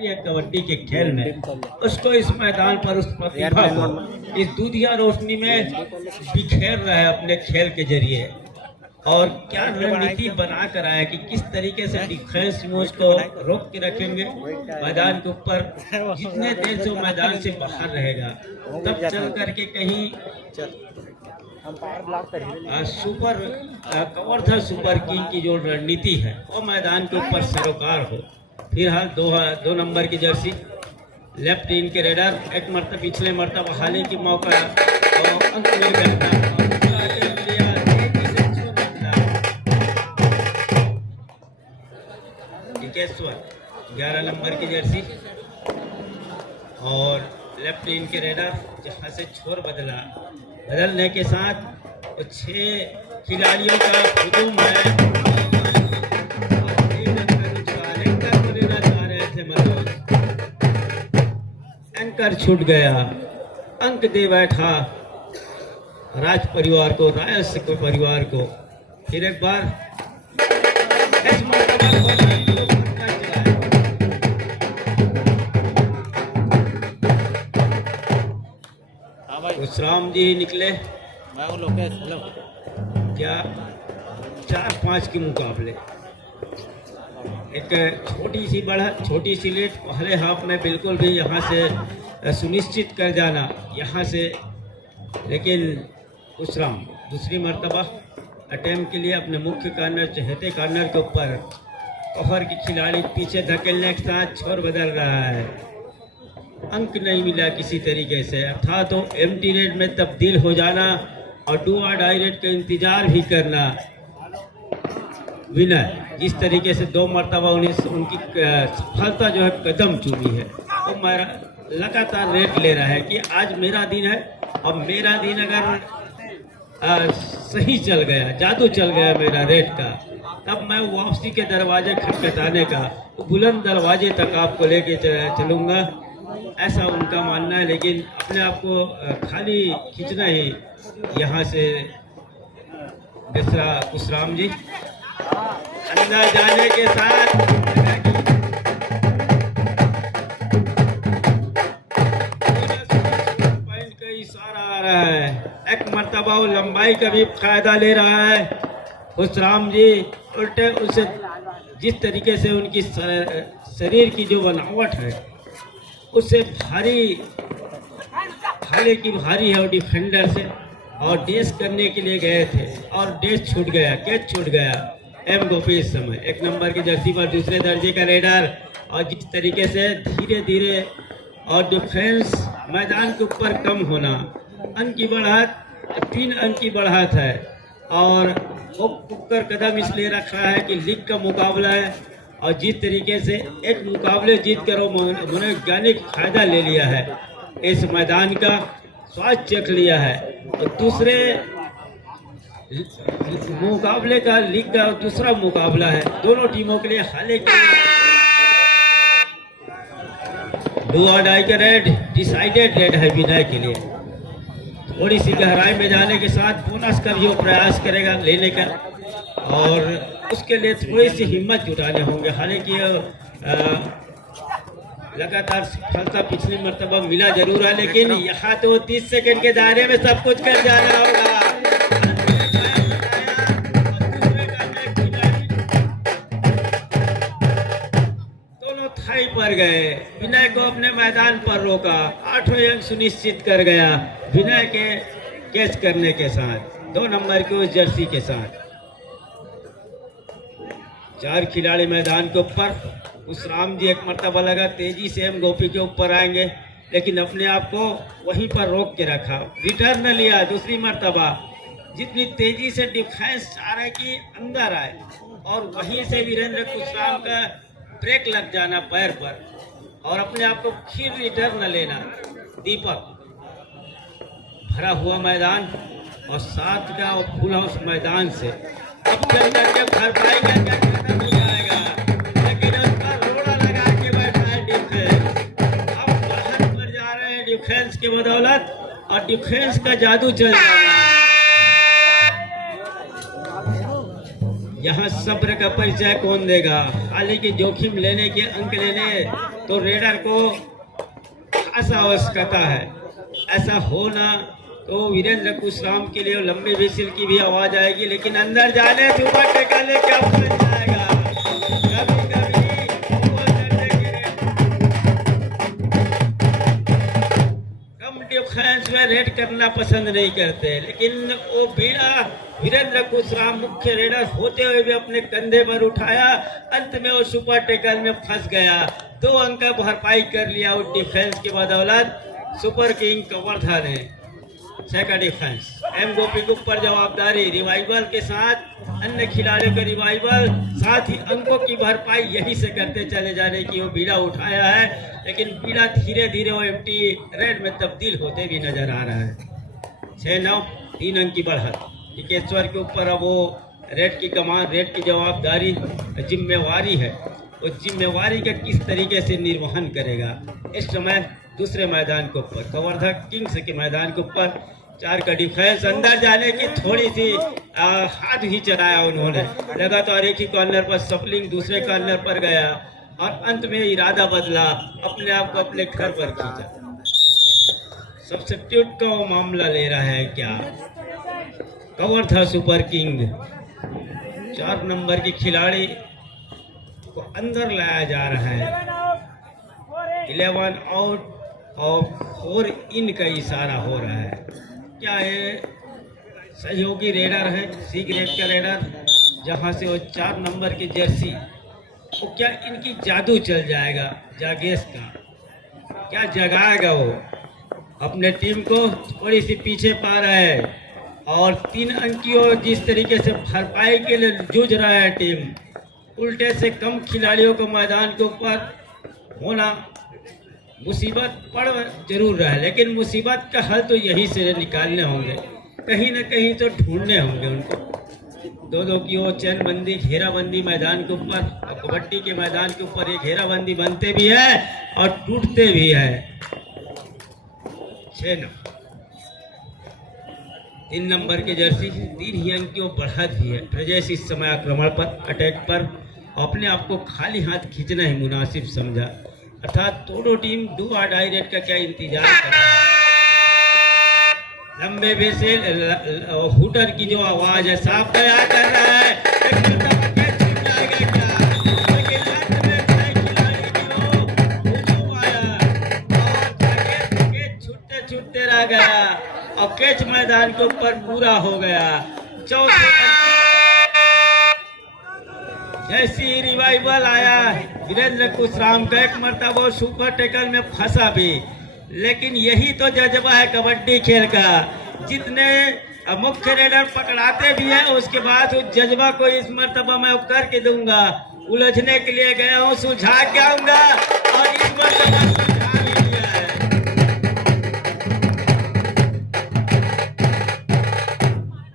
ये कबड्डी के खेल में उसको इस मैदान पर उस प्रतिभा को इस दूधिया रोशनी में बिखेर रहा है अपने खेल के जरिए। और क्या रणनीति बना कर आया कि किस तरीके से डिफेंस में उसको रोक के रखेंगे मैदान के ऊपर। जितने देर से वो मैदान से बाहर रहेगा तब चल करके कहीं सुपर कवर था सुपर किंग की जो रणनीति है वो मैदान के ऊपर सरोकार हो। फिलहाल दो नंबर की जर्सी लेफ्ट इन के रेडर एक मरतबा पिछले मरतबा हाले की मौका और अंक मिल गया। टिकेश्वर 11 नंबर की जर्सी और लेफ्ट इन के रेडर जहां से छोर बदलने के साथ तो 6 खिलाड़ियों का हुजूम है। एंकर छूट गया, अंक दे बैठा राज परिवार को, रायस परिवार को। फिर एक बार राम जी निकले क्या 4-5 के मुकाबले। एक छोटी सी लीड पहले हाफ में बिल्कुल भी यहाँ से सुनिश्चित कर जाना यहाँ से, लेकिन उसराम दूसरी मर्तबा अटेम्प्ट के लिए अपने मुख्य कार्नर चहेते कार्नर के ऊपर कवर के खिलाड़ी पीछे धकेलने के साथ छोर बदल रहा है। अंक नहीं मिला किसी तरीके से, अर्थात तो एम्प्टी रेड में तब्दील हो जाना और डू और डाई रेड का इंतजार भी करना। विनर जिस तरीके से 2 मरतबा उनकी सफलता जो है कदम चूमी है, तो मेरा लगातार रेट ले रहा है कि आज मेरा दिन है और मेरा दिन अगर सही चल गया, जादू चल गया मेरा रेट का, तब मैं वापसी के दरवाजे खटखटाने का बुलंद दरवाजे तक आपको लेके चलूँगा, ऐसा उनका मानना है। लेकिन अपने आप को खाली खींचना ही यहाँ से दूसरा कुशराम जी अंदर जाने के साथ पॉइंट का इशारा आ रहा है। एक मर्तबा वो लंबाई का भी फायदा ले रहा है कुशराम जी। उल्टे उसे जिस तरीके से उनकी शरीर की जो बनावट है उससे भारी है वो डिफेंडर से, और डेस करने के लिए गए थे और डेस छूट गया, कैच छूट गया। एम गोपी इस समय 1 नंबर की जर्सी पर दूसरे दर्जे का रेडर, और जिस तरीके से धीरे धीरे और डिफेंस मैदान के ऊपर कम होना, अंक की बढ़त 3 अंक की बढ़त है। और वो कुकर कदम इसलिए रखा है कि लीग का मुकाबला है और जिस तरीके से एक मुकाबले जीत कर उन्होंने वैज्ञानिक फायदा ले लिया है, इस मैदान का स्वाद चख लिया है। तो दूसरे मुकाबले का लीग का दूसरा मुकाबला है दोनों टीमों के लिए। हालांकि डू और डाई का रेड डिसाइडेड रेड है विनय के लिए। थोड़ी सी गहराई में जाने के साथ बोनस का भी वो प्रयास करेगा लेने का, और उसके लिए थोड़ी सी हिम्मत जुटाने होंगे। हालांकि लगातार सफलता पिछली मर्तबा मिला जरूर है, लेकिन यहाँ तो 30 सेकंड के दायरे में सब कुछ कर जाना होगा। दोनों थाई पर गए, विनय को अपने मैदान पर रोका, 8वें अंक सुनिश्चित कर गया विनय के कैच करने के साथ 2 नंबर की उस जर्सी के साथ। 4 खिलाड़ी मैदान के ऊपर। उस राम जी एक मर्तबा लगा तेजी से एम गोपी के ऊपर आएंगे, लेकिन अपने आप को वहीं पर रोक के रखा, रिटर्न न लिया। दूसरी मर्तबा जितनी तेजी से डिफेंस चाह रहा है कि अंदर आए, और वहीं से वीरेंद्र कुशराम का ब्रेक लग जाना पैर पर और अपने आप को फिर रिटर्न न लेना। दीपक भरा हुआ मैदान और साथ का फूला उस मैदान से अब चल करके भरपाई का खत्म हो जाएगा, लेकिन उसका रोड़ा लगा के बैठा है डिफेंस। अब बाहर पर जा रहे हैं डिफेंस की बदौलत और डिफेंस का जादू चल रहा है। यहाँ सब्र का परिचय कौन देगा? हालांकि जोखिम लेने के अंक लेने तो रेडर को खासा आवश्यकता है। ऐसा होना तो वीरेंद्र कुशराम के लिए लंबे विसिल की भी आवाज आएगी, लेकिन अंदर जाने से ऊपर टेकने क्या फंस जाएगा। कभी कभी वो डरने के कम डिफेंस में रेड करना पसंद नहीं करते, लेकिन वो बीड़ा वीरेंद्र कुशराम मुख्य रेडर होते हुए भी अपने कंधे पर उठाया। अंत में वो सुपर टेकल में फंस गया। 2 अंक का भरपाई कर लिया उस डिफेंस की बदौलत सुपर किंग कवर्धा ने। 6 का डिफेंस। एम गोपी के ऊपर जवाबदारी, रिवाइवल के साथ अन्य खिलाड़ियों के रिवाइवल, साथ ही अंकों की भरपाई यही से करते चले जाने की वो बीड़ा उठाया है, लेकिन बीड़ा धीरे धीरे वो एम्प्टी रेड में तब्दील होते भी नजर आ रहा है। 6-9 3 अंक की बढ़त। टिकेश्वर के ऊपर अब वो रेड की कमान, रेड की जवाबदारी, जिम्मेवारी है। वो जिम्मेवारी का किस तरीके से निर्वहन करेगा। इस समय दूसरे मैदान के ऊपर कवर्धा किंग्स के मैदान के ऊपर 4 का डिफेंस। अंदर जाने की थोड़ी सी हाथ ही चलाया उन्होंने, लगातार एक ही कॉर्नर पर सपलिंग दूसरे कॉर्नर पर गया और अंत में इरादा बदला, अपने आप को अपने घर पर खींचा। सब्स्टिट्यूट का वो मामला ले रहा है क्या कवर्धा सुपर किंग। 4 नंबर की खिलाड़ी को अंदर लाया जा रहा है। 11 आउट और 4 इन का इशारा हो रहा है। क्या है सहयोगी रेडर है, सी ग्रेड का रेडर, जहां से वो 4 नंबर की जर्सी, वो क्या इनकी जादू चल जाएगा जागेश का, क्या जगाएगा वो अपने टीम को। थोड़ी सी पीछे पा रहा है और 3 अंकियों जिस तरीके से भरपाई के लिए जूझ रहा है टीम, उल्टे से कम खिलाड़ियों को मैदान के ऊपर होना मुसीबत पड़ जरूर रहा है, लेकिन मुसीबत का हल तो यही से निकालने होंगे, कहीं ना कहीं तो ढूंढने होंगे उनको। 2-2 की वो चैनबंदी, घेराबंदी मैदान के ऊपर, और कबड्डी के मैदान के ऊपर ये घेराबंदी बनते भी है और टूटते भी है। 6-9 3 नंबर की जर्सी, 3 ही अंक की वो बढ़त भी है। प्रजेश इस समय आक्रमण पर, अटैक पर अपने आप को खाली हाथ खींचना ही मुनासिब समझा, अर्थात दोनों टीम डू और डाई रेड का क्या इंतजार कर रहा है। लंबे बेसेल हुटर की जो आवाज है साफ बयां कर रहा है। एक मरतबा कैच छूट जाएगा क्या, लेकिन अंत में खिलाड़ी की वो आया और कैच छूटते छूटते रह गया और कैच मैदान के ऊपर पूरा हो गया। चौथे जैसी रिवाइवल आया वीरेंद्र कुशराम का, एक मरतबा सुपर टेकल में फंसा भी, लेकिन यही तो जज्बा है कबड्डी खेल का। जितने मुख्य रेडर पकड़ाते भी है, उसके बाद उस जज्बा को इस मरतबा मैं करके दूंगा। उलझने के लिए गया हूँ, सुलझा के आऊंगा और इस मरतबा सुलझा भी दिया है।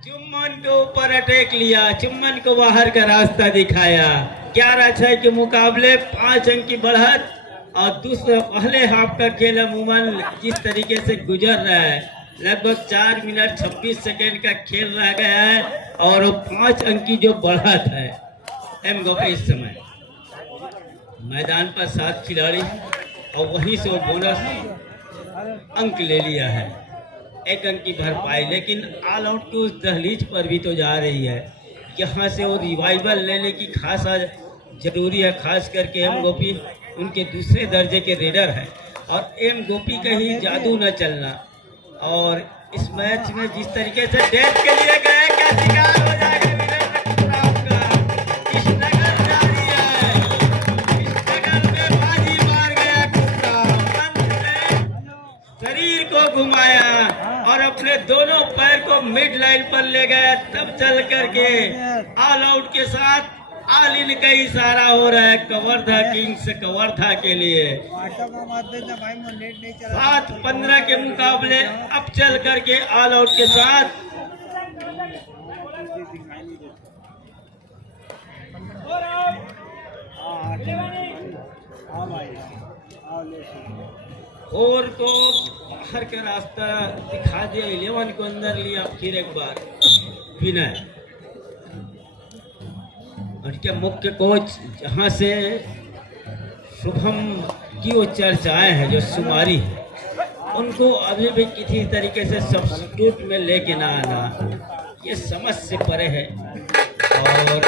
चुम्बन के ऊपर अटैक लिया, चुम्बन को बाहर का रास्ता दिखाया। 11-6 के मुकाबले 5 अंक की बढ़त और दूसरे पहले हाफ का खेल अमूमन जिस तरीके से गुजर रहा है, लगभग 4 मिनट 26 सेकेंड का खेल रह गया है और 5 अंक की जो बढ़त है। एम गोपी इस समय मैदान पर 7 खिलाड़ी और वहीं से वो बोनस अंक ले लिया है, 1 अंक की भरपाई, लेकिन ऑल आउट की उस दहलीज पर भी तो जा रही है। यहाँ से वो रिवाइवल लेने की खासा जरूरी है, खास करके एम गोपी उनके दूसरे दर्जे के रेडर हैं और एम गोपी का ही जादू न चलना। और इस मैच में जिस तरीके से डेथ के लिए गए, क्या शिकार हो जाएगा वीरेंद्र कुशराम का। इस नगर जारी है, इस नगर में बाजी मार गया कुशराम, शरीर को घुमाया और अपने दोनों पैर को मिड लाइन पर ले गया, तब चल करके ऑल आउट के साथ ऑल इन का इशारा हो रहा है कवर्धा किंग्स कवर्धा के लिए। 7-15 के मुकाबले अब चल करके ऑल आउट के साथ और को बाहर का रास्ता दिखा दिया, 11 को अंदर लिया फिर एक बार विनय। और क्या मुख्य कोच जहां से शुभम उनकी वो चर्चाएं हैं जो शुमारी है, उनको अभी भी किसी तरीके से सब्स्टिट्यूट में लेके ना आना, ये समझ से परे है। और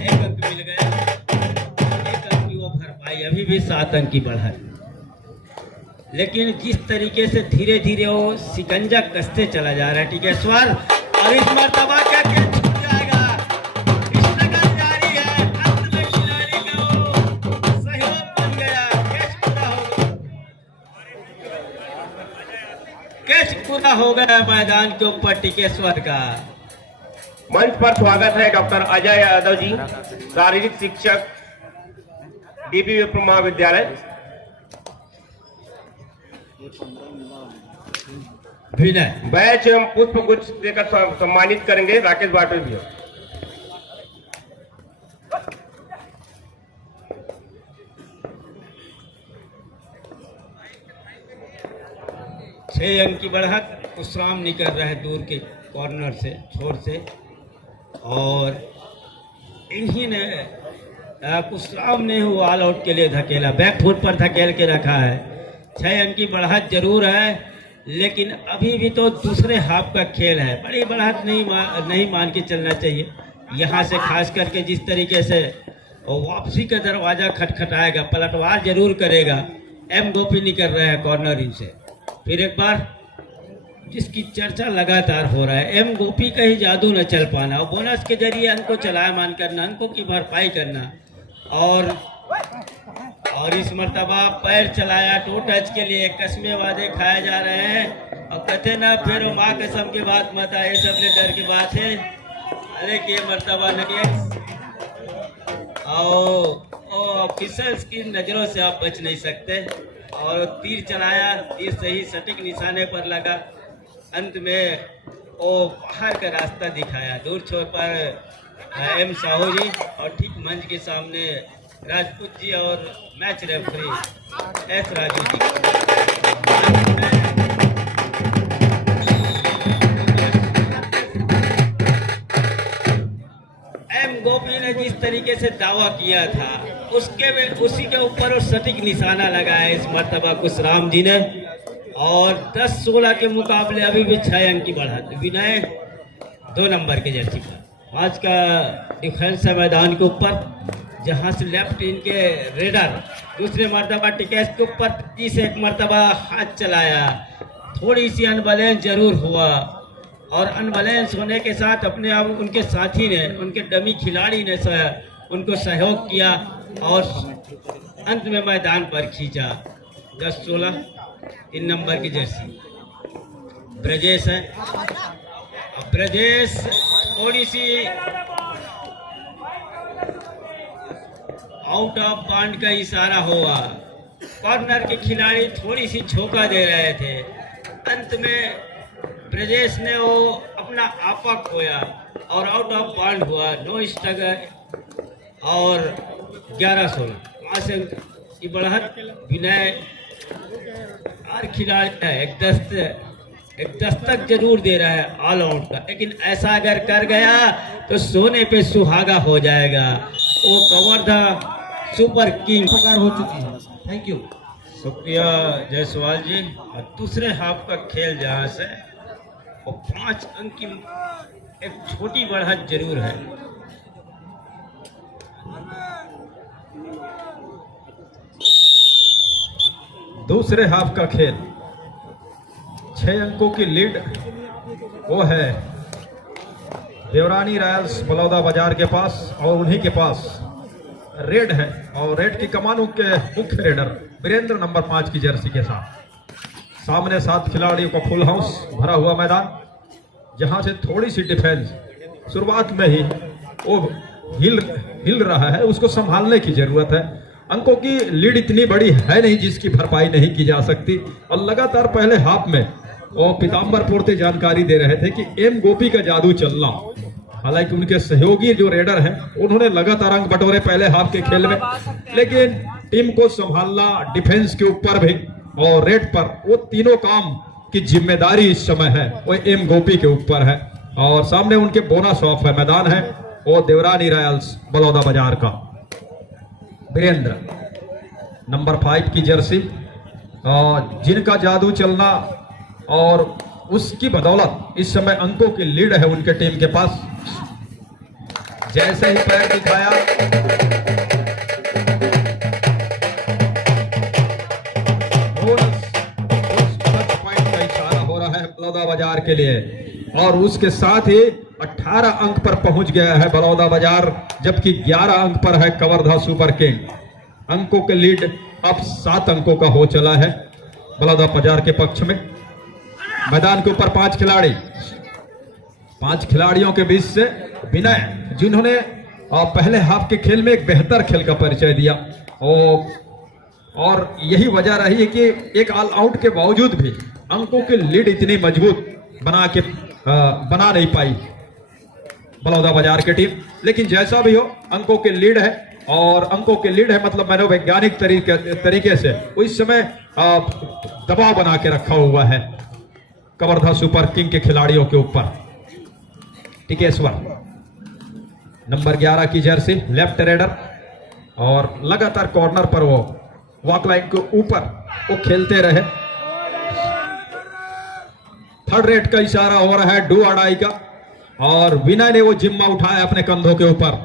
एक अंक मिल गया, एक अंक की वो भरपाई, अभी भी 7 अंक की बढ़त। लेकिन जिस तरीके से धीरे धीरे वो शिकंजा कसते चला जा रहा है टिकेश्वर, और इस मर्तबा क्या कैच छूट जाएगा, स्ट्रगल जारी है, अंत में खिलाड़ी का वो सहयोग बन गया, कैच पूरा हो गया मैदान के ऊपर टिकेश्वर का। मंच पर स्वागत है डॉक्टर अजय यादव जी, शारीरिक शिक्षक, डीबी महाविद्यालय। विनय बैच एवं पुष्प गुच्छ देकर सम्मानित करेंगे राकेश बाटो जी। 6 अंक की बढ़त। कुशराम निकल रहा है दूर के कॉर्नर से, छोर से, और इन्हीं ने कुशराम ने वो ऑल आउट के लिए धकेला, बैक फुट पर धकेल के रखा है। 6 अंक की बढ़त जरूर है, लेकिन अभी भी तो दूसरे हाफ का खेल है, बड़ी बढ़त नहीं मान के चलना चाहिए। यहाँ से खास करके जिस तरीके से वापसी का दरवाजा खटखटाएगा, पलटवार जरूर करेगा। एम गोपी निकल रहा है कॉर्नर इन से, फिर एक बार जिसकी चर्चा लगातार हो रहा है, एम गोपी का ही जादू न चल पाना, और बोनस के जरिए अंकों चलायमान करना, अंकों की भरपाई करना, और इस मर्तबा पैर चलाया टू टच के लिए, कस्मे वादे खाए जा रहे हैं, और कहते ना फिर माँ कसम की बात मत आए, सब ने डर की बात है। अरे के मर्तबा नहीं, और ऑफिसर्स की नज़रों से आप बच नहीं सकते, और तीर चलाया, तीर सही सटीक निशाने पर लगा, अंत में वो बाहर का रास्ता दिखाया, दूर छोर पर एम साहू जी, और ठीक मंच के सामने राजपूत जी और match referee S Raju ji. M गोपी ने जिस तरीके से दावा किया था उसी के ऊपर सटीक निशाना लगाया इस मर्तबा कुशराम जी ने, और 10-16 के मुकाबले अभी भी 6 अंक की बढ़त। विनय 2 नंबर के जर्सी पर आज का डिफेंस है मैदान के ऊपर, जहां से लेफ्ट इनके रेडर दूसरे मर्तबा टिकेश के ऊपर 30 एक मर्तबा हाथ चलाया, थोड़ी सी अनबैलेंस जरूर हुआ, और अनबैलेंस होने के साथ अपने आप उनके साथी ने, उनके डमी खिलाड़ी ने उनको सहयोग किया, और अंत में मैदान पर खींचा। 10-16 3 नंबर की जर्सी ब्रजेश है। अब ब्रजेश थोड़ी सी आउट ऑफ बाउंड का इशारा हुआ, कॉर्नर के खिलाड़ी थोड़ी सी झोंका दे रहे थे, अंत में ब्रजेश ने वो अपना आपा खोया और आउट ऑफ बाउंड हुआ। 9 स्ट्रगल और 11-16 5 अंक की बढ़त। विनय हर खिलाड़ी एक दस्तक जरूर दे रहा है ऑल आउट का, लेकिन ऐसा अगर कर गया तो सोने पे सुहागा हो जाएगा। वो कवर द सुपर किंग प्रकार हो चुकी है। थैंक यू, शुक्रिया जायसवाल जी। और दूसरे हाफ का खेल जहाँ से और 5 अंक की एक छोटी बढ़त जरूर है। दूसरे हाफ का खेल 6 अंकों की लीड वो है देवरानी रॉयल्स बलौदा बाजार के पास, और उन्हीं के पास रेड है, और रेड की कमानों के मुख्य रेडर वीरेंद्र नंबर 5 की जर्सी के साथ। सामने 7 खिलाड़ियों का फुल हाउस भरा हुआ मैदान, जहां से थोड़ी सी डिफेंस शुरुआत में ही वो हिल रहा है, उसको संभालने की जरूरत है। अंकों की लीड इतनी बड़ी है नहीं जिसकी भरपाई नहीं की जा सकती, और लगातार पहले हाफ में वो पीताम्बर पोर्ते जानकारी दे रहे थे कि एम गोपी का जादू चलना। हालांकि उनके सहयोगी जो रेडर हैं उन्होंने लगातार अंक बटोरे पहले हाफ के खेल में, लेकिन टीम को संभालना डिफेंस के ऊपर भी और रेड पर, वो तीनों काम की जिम्मेदारी इस समय है वो एम गोपी के ऊपर है। और सामने उनके बोनस ऑफ है मैदान है वो देवरानी रॉयल्स बलौदा बाजार का। वीरेंद्र नंबर 5 की जर्सी, जिनका जादू चलना और उसकी बदौलत इस समय अंकों की लीड है उनके टीम के पास। जैसे ही पैर दिखाया पॉइंट का इशारा हो रहा है बलौदा बाजार के लिए, और उसके साथ ही 18 अंक पर पहुंच गया है बलौदा बाजार, जबकि 11 अंक पर है कवर्धा सुपर किंग। अंकों के लीड अब 7 अंकों का हो चला है बलौदा बाजार के पक्ष में। मैदान के ऊपर 5 खिलाड़ी, 5 खिलाड़ियों के बीच से विनय, जिन्होंने पहले हाफ के खेल में एक बेहतर खेल का परिचय दिया, और यही वजह रही है कि एक ऑल आउट के बावजूद भी अंकों की लीड इतनी मजबूत बना नहीं पाई बलौदा बाजार की टीम। लेकिन जैसा भी हो, अंकों की लीड है, और अंकों की लीड है मतलब मनोवैज्ञानिक तरीके से इस समय दबाव बना के रखा हुआ है कवर्धा सुपर किंग के खिलाड़ियों के ऊपर। टिकेश्वर नंबर 11 की जर्सी, लेफ्ट रेडर, और लगातार कॉर्नर पर वो वॉक लाइन के ऊपर वो खेलते रहे। थर्ड रेड का इशारा हो रहा है डू अड़ाई का, और विनय ने वो जिम्मा उठाया अपने कंधों के ऊपर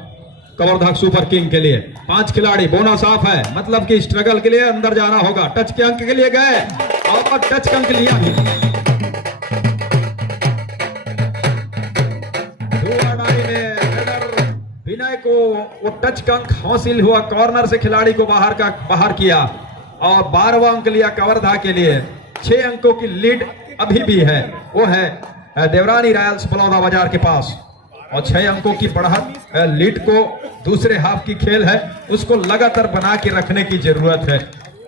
कवर्धा सुपर किंग के लिए। 5 खिलाड़ी, बोनस ऑफ है, मतलब कि स्ट्रगल के लिए अंदर जाना होगा। टच के अंक के लिए गए और टच के अंक लिया भी। विनय को वो टच का अंक हासिल हुआ, कॉर्नर से खिलाड़ी को बाहर किया, और 12वां अंक लिया कवर्धा के लिए। 6 अंकों की लीड अभी भी है, वो है देवरानी रॉयल्स बलौदा बाजार के पास, और 6 अंकों की बढ़त लीड को दूसरे हाफ की खेल है, उसको लगातार बना के रखने की जरूरत है।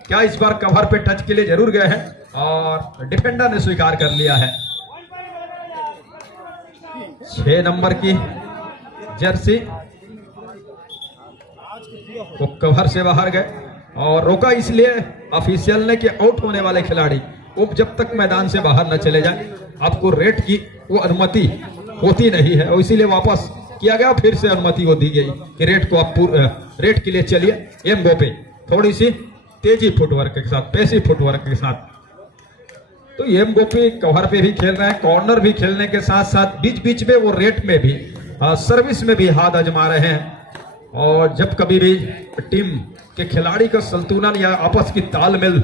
क्या इस बार कवर पे टच के लिए जरूर गए हैं, और डिफेंडर ने स्वीकार कर लिया है। 6 नंबर की जर्सी, वो कवर से बाहर गए और रोका इसलिए ऑफिशियल ने कि आउट होने वाले खिलाड़ी वो जब तक मैदान से बाहर न चले जाए, आपको रेड की वो अनुमति होती नहीं है, और इसीलिए वापस किया गया। फिर से अनुमति वो दी गई कि रेड को आप रेड के लिए चलिए। एम गोपे थोड़ी सी तेजी फुटवर्क के साथ, पेसी फुटवर्क के साथ, तो एम गोपे कवर पे भी खेल रहे हैं, कॉर्नर भी खेलने के साथ साथ बीच बीच में वो रेड में भी सर्विस में भी हाथ आजमा रहे हैं। और जब कभी भी टीम के खिलाड़ी का संतुलन या आपस की तालमेल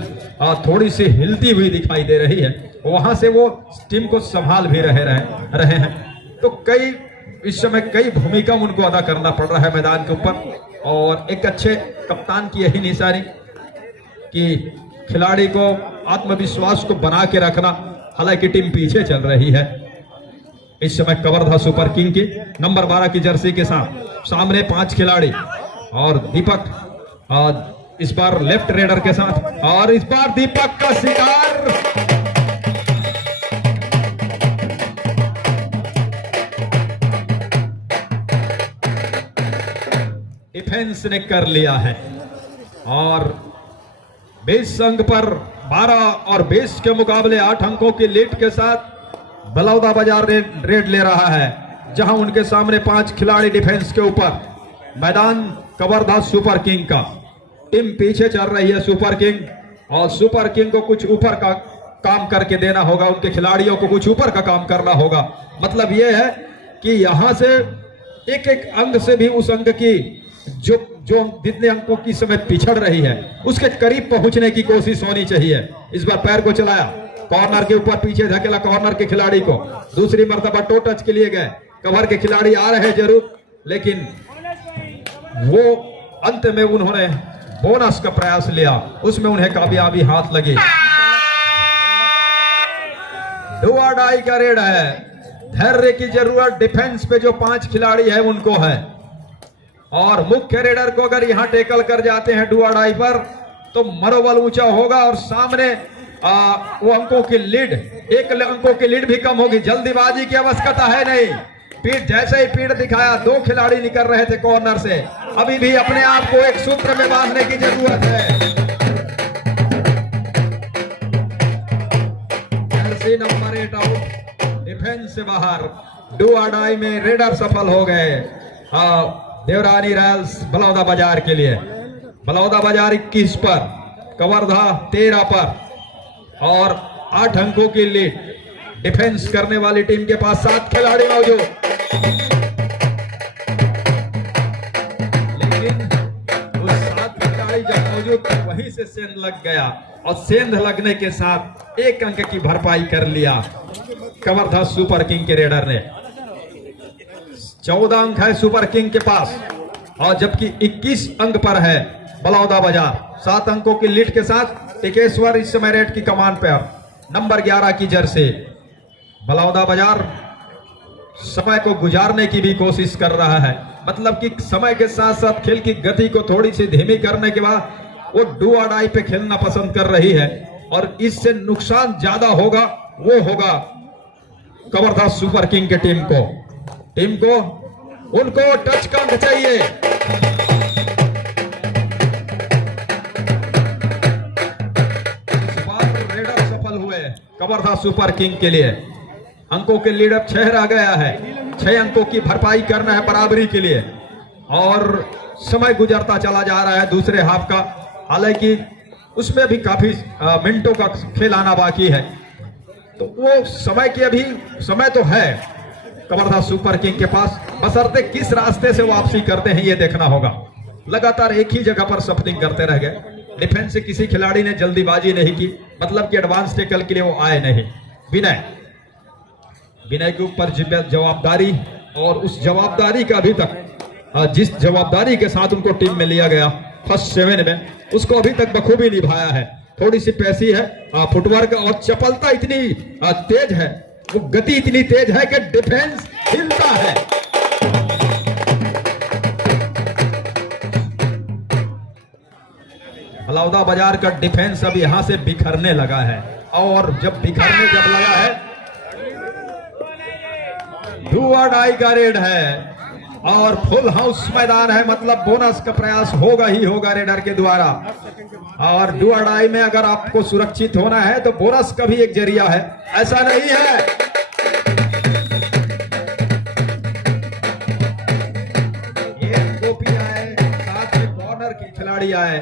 थोड़ी सी हिलती हुई दिखाई दे रही है, वहां से वो टीम को संभाल भी रहे हैं। तो इस समय कई भूमिका उनको अदा करना पड़ रहा है मैदान के ऊपर, और एक अच्छे कप्तान की यही निशानी कि खिलाड़ी को आत्मविश्वास को बना के रखना। हालांकि टीम पीछे चल रही है इस समय कवर्धा सुपर किंग की नंबर 12 की जर्सी के साथ। सामने 5 खिलाड़ी, और दीपक इस बार लेफ्ट रेडर के साथ, और इस बार दीपक का शिकार। डिफेंस ने कर लिया है, और 20 अंक पर 12 और 20 के मुकाबले 8 अंकों की लीड के साथ बलौदा बाजार रेड ले रहा है, जहां उनके सामने 5 खिलाड़ी डिफेंस के ऊपर। मैदान कवर्धा सुपर किंग का, टीम पीछे चल रही है सुपर किंग, और सुपर किंग को कुछ ऊपर का काम करके देना होगा, उनके खिलाड़ियों को कुछ ऊपर का काम करना होगा। मतलब यह है कि यहां से एक एक अंक से भी उस अंक की जो जितने अंकों की समय पिछड़ रही है उसके करीब पहुंचने की कोशिश होनी चाहिए। इस बार पैर को चलाया, कॉर्नर के ऊपर पीछे धकेला कॉर्नर के खिलाड़ी को, दूसरी मर्तबा टो टच के लिए गए। कवर के खिलाड़ी आ रहे जरूर, लेकिन वो अंत में उन्होंने बोनस का प्रयास लिया, उसमें उन्हें कामयाबी हाथ लगी। डुआ डाई का रेड है, धैर्य की जरूरत डिफेंस पे जो 5 खिलाड़ी है उनको है, और मुख्य रेडर को अगर यहां टेकल कर जाते हैं डुआ डाई पर तो मनोबल ऊंचा होगा, और सामने वो अंकों की लीड, 1 अंकों की लीड भी कम होगी। जल्दीबाजी की आवश्यकता है नहीं। पीठ जैसे ही पीठ दिखाया, 2 खिलाड़ी निकल रहे थे कॉर्नर से, अभी भी अपने आप को एक सूत्र में बांधने की जरूरत है। जर्सी नंबर 8 आउट, डिफेंस से बाहर। डू और डाई में रेडर सफल हो गए देवरानी रॉयल्स बलौदा बाजार के लिए। बलौदा बाजार 21 पर, कवर्धा 13 पर और 8 अंकों की लीड। डिफेंस करने वाली टीम के पास 7 खिलाड़ी मौजूद, लेकिन वो 7 खिलाड़ी जब मौजूद थे वहीं से सेंध लग गया और सेंध लगने के साथ 1 अंक की भरपाई कर लिया कवर्धा सुपर किंग के रेडर ने। 14 अंक है सुपर किंग के पास और जबकि 21 अंक पर है बलौदा बाजार। 7 अंकों की लीड के साथ टिकेश्वर इस समय रेड की कमान पर, नंबर 11 की जर्सी। बलौदा बाजार समय को गुजारने की भी कोशिश कर रहा है, मतलब कि समय के साथ साथ खेल की गति को थोड़ी सी धीमी करने के बाद वो डू और डाई पे खेलना पसंद कर रही है और इससे नुकसान ज्यादा होगा वो होगा कवर्धा सुपर किंग की टीम को उनको टच का अंक चाहिए। इस बार रेडर सफल हुए कवर्धा सुपर किंग के लिए। अंकों के लीड अब 6 रह गया है, 6 अंकों की भरपाई करना है बराबरी के लिए और समय गुजरता चला जा रहा है दूसरे हाफ का। हालांकि उसमें भी काफी मिनटों का खेल आना बाकी है, तो वो समय की अभी समय तो है कवर्धा सुपर किंग के पास, बशर्ते किस रास्ते से वापसी करते हैं ये देखना होगा। लगातार एक ही जगह पर सफलिंग करते रह गए। डिफेंस से किसी खिलाड़ी ने जल्दीबाजी नहीं की, मतलब कि एडवांस टेकल के लिए वो आए नहीं। विनय के ऊपर जवाबदारी और उस जवाबदारी का अभी तक जिस जवाबदारी के साथ उनको टीम में लिया गया फर्स्ट 7 में, उसको अभी तक बखूबी निभाया है। थोड़ी सी पैसी है, फुटवर्क और चपलता इतनी तेज है, वो गति इतनी तेज है कि डिफेंस हिलता है। बलौदा बाजार का डिफेंस अब यहां से बिखरने लगा है और जब बिखरने लगा है डू और डाई का रेड है और फुल हाउस मैदान है, मतलब बोनस का प्रयास होगा ही होगा रेडर के द्वारा। और डू और डाई में अगर आपको सुरक्षित होना है तो बोनस का भी एक जरिया है, ऐसा नहीं है। ये गोपी आए, साथ में कॉर्नर के खिलाड़ी आए।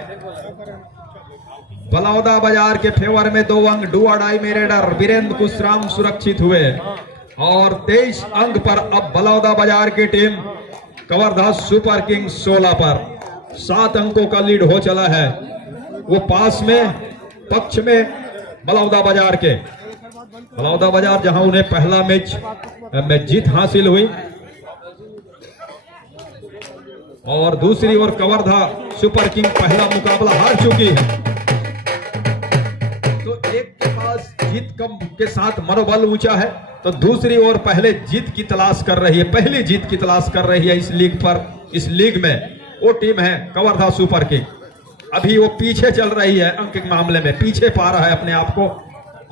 बलौदा बाजार के फेवर में 2 अंक, डू और डाई में रेडर वीरेंद्र कुशराम सुरक्षित हुए और 23 अंक पर अब बलौदा बाजार की टीम कवर्धा सुपर किंग 16 पर। 7 अंकों का लीड हो चला है, वो पास में पक्ष में बलौदा बाजार के। बलौदा बाजार जहां उन्हें पहला मैच में जीत हासिल हुई और दूसरी ओर कवर्धा सुपर किंग पहला मुकाबला हार चुकी है, तो एक के पास जीत कम के साथ मनोबल ऊंचा है तो दूसरी ओर पहले जीत की तलाश कर रही है, पहली जीत की तलाश कर रही है इस लीग पर। इस लीग में वो टीम है कवर्धा सुपर किंग। अभी वो पीछे चल रही है, अंक के मामले में पीछे पा रहा है अपने आप को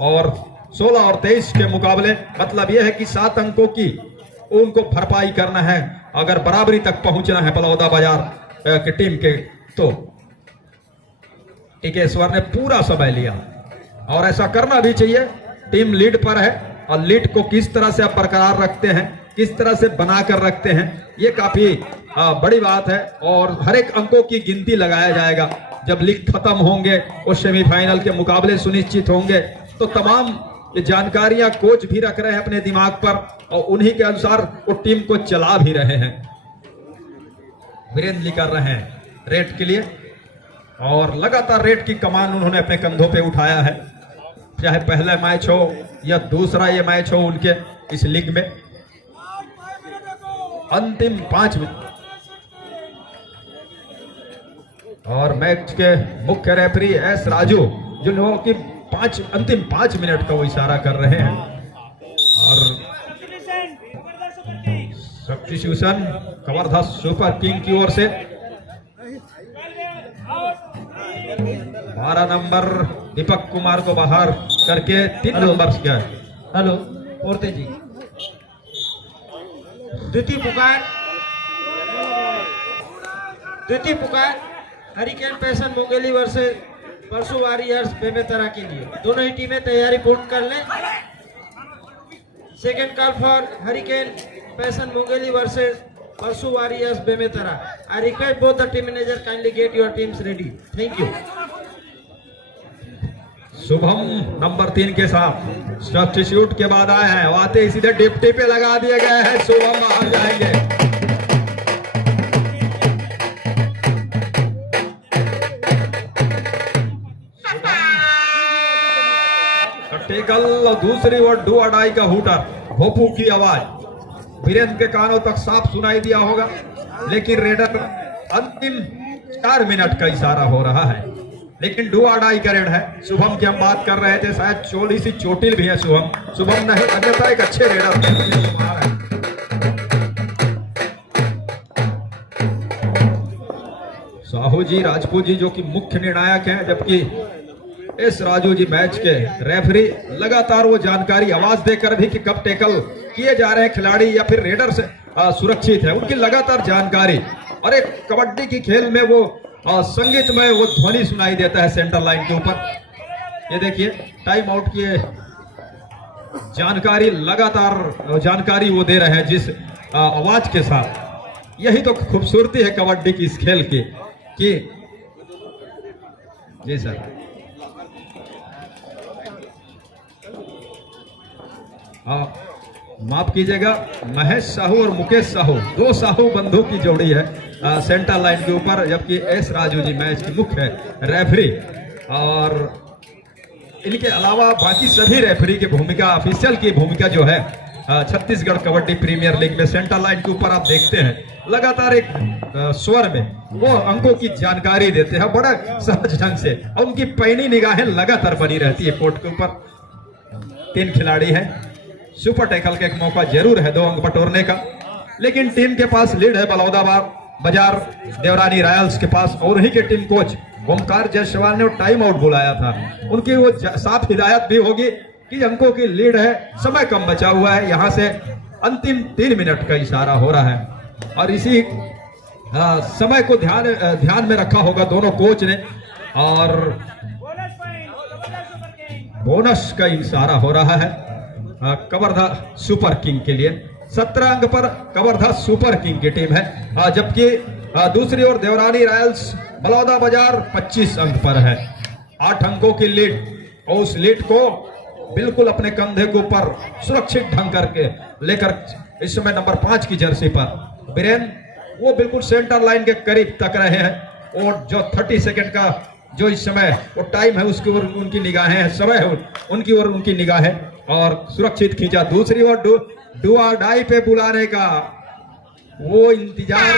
और 16 और 23 के मुकाबले, मतलब यह है कि 7 अंकों की उनको भरपाई करना है अगर बराबरी तक पहुंचना है बलौदा बाजार की टीम के। तो टिकेश्वर ने पूरा समय लिया और ऐसा करना भी चाहिए। टीम लीड पर है और लीड को किस तरह से आप बरकरार रखते हैं, किस तरह से बनाकर रखते हैं, ये काफी बड़ी बात है और हर एक अंकों की गिनती लगाया जाएगा। जब लीग खत्म होंगे और सेमीफाइनल के मुकाबले सुनिश्चित होंगे तो तमाम ये जानकारियां कोच भी रख रहे हैं अपने दिमाग पर और उन्हीं के अनुसार वो टीम को चला भी रहे हैं। वीरेंद्र कर रहे हैं रेड के लिए और लगातार रेड की कमान उन्होंने अपने कंधों पे उठाया है, चाहे पहला मैच हो या दूसरा ये मैच हो उनके इस लीग में। अंतिम 5 मिनट और मैच के मुख्य रेफरी एस राजू जिन्होंने अंतिम 5 मिनट का वो इशारा कर रहे हैं और सब्स्टिट्यूशन कवर्धा सुपर किंग की ओर से 12 नंबर दीपक कुमार को बाहर करके 3 नंबर क्या है। हेलो औरते जी, द्वितीय पुकार hurricane passion Mungeli versus Parsu warriors Bemetara के लिए। दोनों ही टीमें तैयारी पूर्ण कर लें। Second call for hurricane passion Mungeli versus Parsu warriors Bemetara. I request both the team manager kindly get your teams ready. Thank you. Shubham number 3 के साथ सब्स्टिट्यूट के बाद आए हैं, आते ही सीधे डिप्टी पे लगा दिए गए हैं। शुभम बाहर जाएंगे। टेकल और दूसरी ओर डू अडाई का हुटर, भोपू की आवाज वीरेंद्र के कानों तक साफ सुनाई दिया होगा, लेकिन रेडर अंतिम 4 मिनट का इशारा हो रहा है, लेकिन डू अडाई का रेड है। शुभम की हम बात कर रहे थे, शायद चोली सी चोटिल भी है शुभम नहीं, अन्यथा एक अच्छे रेडर है। साहू जी राजपूत जी जो कि मुख्य निर्णायक हैं, जबकि एस राजू जी मैच के रेफरी लगातार वो जानकारी आवाज देकर भी कि कब टैकल किए जा रहे हैं खिलाड़ी या फिर रेडर से सुरक्षित है, उनकी लगातार जानकारी। और एक कबड्डी की खेल में वो संगीत में वो ध्वनि सुनाई देता है सेंटर लाइन के ऊपर। ये देखिए टाइम आउट की जानकारी, लगातार जानकारी वो दे रहे हैं जिस आवाज के साथ। यही तो खूबसूरती है कबड्डी की इस खेल की कि जी सर माफ कीजिएगा, महेश साहू और मुकेश साहू, 2 साहू बंधु की जोड़ी है सेंटर लाइन के ऊपर, जबकि एस राजू जी मैच की मुख्य रेफरी। और इनके अलावा बाकी सभी रेफरी की भूमिका, ऑफिशियल की भूमिका जो है छत्तीसगढ़ कबड्डी प्रीमियर लीग में सेंटर लाइन के ऊपर आप देखते हैं लगातार एक स्वर में वो अंकों की जानकारी देते हैं बड़ा सहज ढंग से, और उनकी पैनी निगाहें लगातार बनी रहती है कोर्ट के ऊपर। 3 खिलाड़ी हैं, सुपर टैकल का एक मौका जरूर है 2 अंक बटोरने का, लेकिन टीम के पास लीड है बलौदा बाजार देवरानी रॉयल्स के पास। और उन्हीं के टीम कोच ओमकार जायसवाल ने टाइम आउट बुलाया था, उनकी वो साफ हिदायत भी होगी कि अंकों की लीड है, समय कम बचा हुआ है, यहां से अंतिम 3 मिनट का इशारा हो रहा है। और इसी समय को ध्यान में रखा होगा दोनों कोच ने, और बोनस का इशारा हो रहा है कवर्धा सुपर किंग के लिए। 17 अंक पर कवर्धा सुपर किंग की टीम है, जबकि दूसरी ओर देवरानी रॉयल्स बलौदा बाजार 25 अंक पर है। 8 अंकों की लीड, और उस लीड को बिल्कुल अपने कंधे के ऊपर सुरक्षित ढंग करके लेकर इस समय नंबर 5 की जर्सी पर वीरेंद्र वो बिल्कुल सेंटर लाइन के करीब तक रहे हैं, और जो 30 सेकंड का जो इस समय वो टाइम है उसकी ओर उनकी निगाहें हैं, समय है उनकी ओर उनकी निगाहें, और सुरक्षित खींचा। दूसरी ओर डू और डाई पे बुलाने का वो इंतजार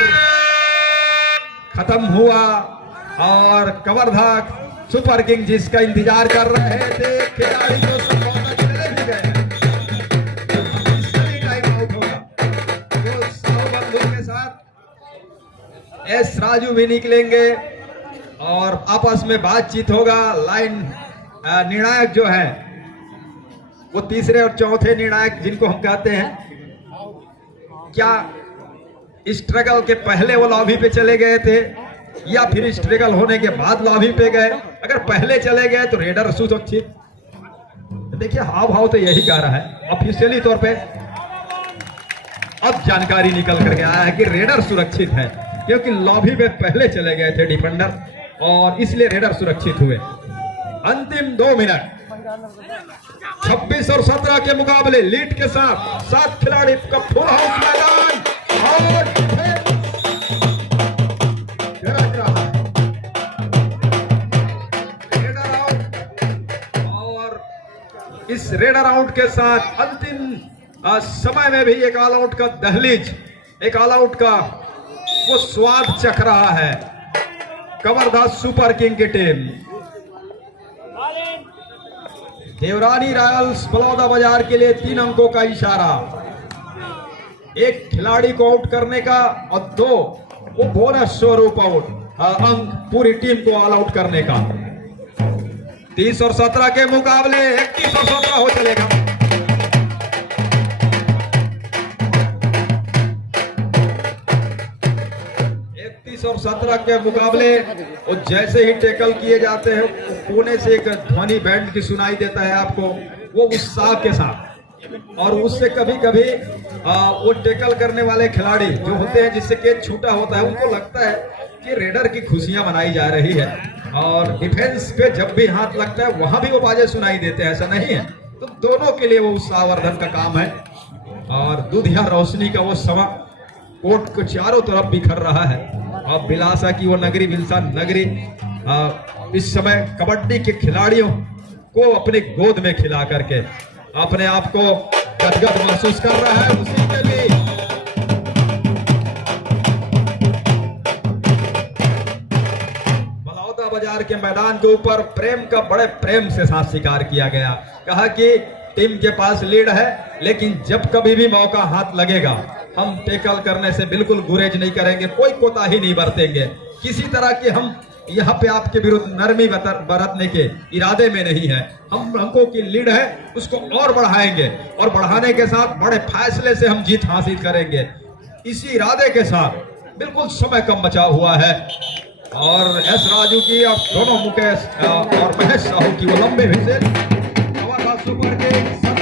खत्म हुआ, और कवर्धा सुपर किंग जिसका इंतजार कर रहे थे खिलाड़ी को चले भी गए। टाइम आउट होगा तो साहू के साथ एस राजू भी निकलेंगे और आपस में बातचीत होगा। लाइन निर्णायक जो है वो तीसरे और चौथे निर्णायक जिनको हम कहते हैं, क्या स्ट्रगल के पहले वो लॉबी पे चले गए थे या फिर स्ट्रगल होने के बाद लॉबी पे गए? अगर पहले चले गए तो रेडर सुरक्षित। देखिए हाव भाव तो यही कह रहा है ऑफिशियली तौर पे। अब जानकारी निकल करके आया है कि रेडर सुरक्षित है, क्योंकि लॉबी में पहले चले गए थे डिफेंडर, और इसलिए रेडर सुरक्षित हुए। अंतिम 2 मिनट 26 और 17 के मुकाबले लीड के साथ 7 खिलाड़ी का फुल हाउस मैदान, और गरज रहा है रेडर आउट। और इस रेडर आउट के साथ अंतिम समय में भी एक ऑल आउट का दहलीज, एक ऑल आउट का वो स्वाद चख रहा है कवर्धा सुपर किंग की टीम। देवरानी रॉयल्स बलौदा बाजार के लिए 3 अंकों का इशारा, 1 खिलाड़ी को आउट करने का और 2 वो बोनस स्वरूप आउट अंक पूरी टीम को ऑल आउट करने का। 30 और 17 के मुकाबले 31 और 17 हो चलेगा। और 17 के मुकाबले और जैसे ही टैकल किए जाते हैं कोने से एक ध्वनि बैंड की सुनाई देता है आपको, वो उत्साह के साथ और उससे कभी कभी वो टेकल करने वाले खिलाड़ी जो होते हैं जिससे केच छूटा होता है, उनको लगता है कि रेडर की खुशियां मनाई जा रही है। और डिफेंस पे जब भी हाथ लगता है वहां भी वो बाजे सुनाई देते हैं, ऐसा नहीं है। तो दोनों के लिए वो उत्साहवर्धन का काम है। और दूधिया रोशनी का वो समा कोर्ट को चारों तरफ बिखर रहा है। अब बिलासा की वो नगरी, विल्सन नगरी इस समय कबड्डी के खिलाड़ियों को अपनी गोद में खिला करके अपने आप को गदगद महसूस कर रहा है। उसी के लिए बलौदा बाजार के मैदान के ऊपर प्रेम का बड़े प्रेम से साथ स्वीकार किया गया। कहा कि टीम के पास लीड है, लेकिन जब कभी भी मौका हाथ लगेगा हम टेकल करने से बिल्कुल गुरेज नहीं करेंगे, कोई कोताही नहीं बरतेंगे। किसी तरह के हम यहाँ पे आपके विरुद्ध नरमी बरतने के इरादे में नहीं है। हम अंकों की लीड है उसको और बढ़ाएंगे और बढ़ाने के साथ बड़े फैसले से हम जीत हासिल करेंगे। इसी इरादे के साथ बिल्कुल समय कम बचा हुआ है। और एस राजू की और दोनों मुकेश और महेश साहू की वो लंबे भिसे